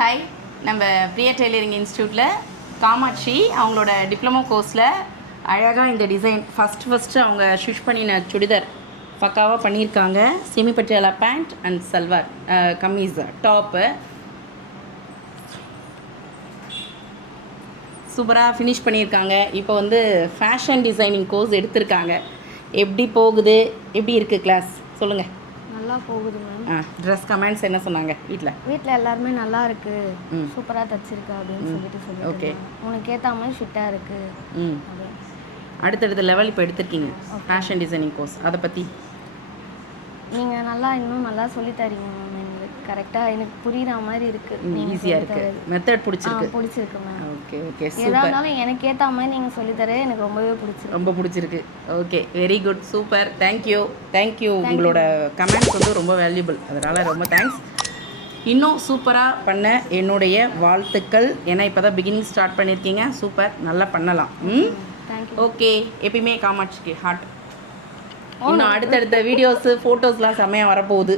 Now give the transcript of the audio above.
Hi, நம்ம Priya tailoring இன்ஸ்டியூட்டில் காமாட்சி அவங்களோட டிப்ளமோ கோர்ஸில் அழகாக இந்த டிசைன் ஃபஸ்ட்டு அவங்க ஸ்டிச் பண்ணின சுடிதார் பக்காவாக பண்ணியிருக்காங்க. Semi Patiala pant and salwar kameez top சூப்பராக ஃபினிஷ் பண்ணியிருக்காங்க. இப்போ வந்து ஃபேஷன் டிசைனிங் கோர்ஸ் எடுத்திருக்காங்க. எப்படி போகுது, எப்படி இருக்குது கிளாஸ் சொல்லுங்கள். நல்லா போகுது மேம். ட்ரெஸ் கமெண்ட்ஸ் என்ன சொன்னாங்க வீட்டில் எல்லாருமே நல்லா இருக்கு, சூப்பராக தச்சிருக்கா அப்படின்னு சொல்லிட்டு ஓகே, உனக்கு ஏற்ற மாதிரி ஃபிட்டாக இருக்கு. அடுத்தடுத்த லெவல் இப்போ எடுத்திருக்கீங்க ஃபேஷன் டிசைனிங் கோர்ஸ். அதை பற்றி நீங்கள் இன்னும் நல்லா சொல்லி தரீங்க மேம். எனக்கு கரெக்டாக எனக்கு புரியுற மாதிரி இருக்கு. ஈஸியாக இருக்குது, மெத்தட் பிடிச்சிருக்கு மேம். ஓகே ஓகே, எதாக இருந்தாலும் எனக்கு ஏற்ற மாதிரி நீங்கள் சொல்லித்தர எனக்கு ரொம்பவே பிடிச்சிருக்கு. Okay, very good, super, thank you. உங்களோட கமெண்ட்ஸ் வந்து ரொம்ப வேல்யூபிள், அதனால் ரொம்ப தேங்க்ஸ். இன்னும் சூப்பராக பண்ண என்னுடைய வாழ்த்துக்கள். ஏன்னா இப்போ தான் பிகினிங் ஸ்டார்ட் பண்ணியிருக்கீங்க. சூப்பர், நல்லா பண்ணலாம். ஓகே, எப்பயுமே காமாட்சிக்கு ஹார்ட். இன்னும் அடுத்தடுத்த வீடியோஸு ஃபோட்டோஸ்லாம் செம்மையாக வரப்போகுது.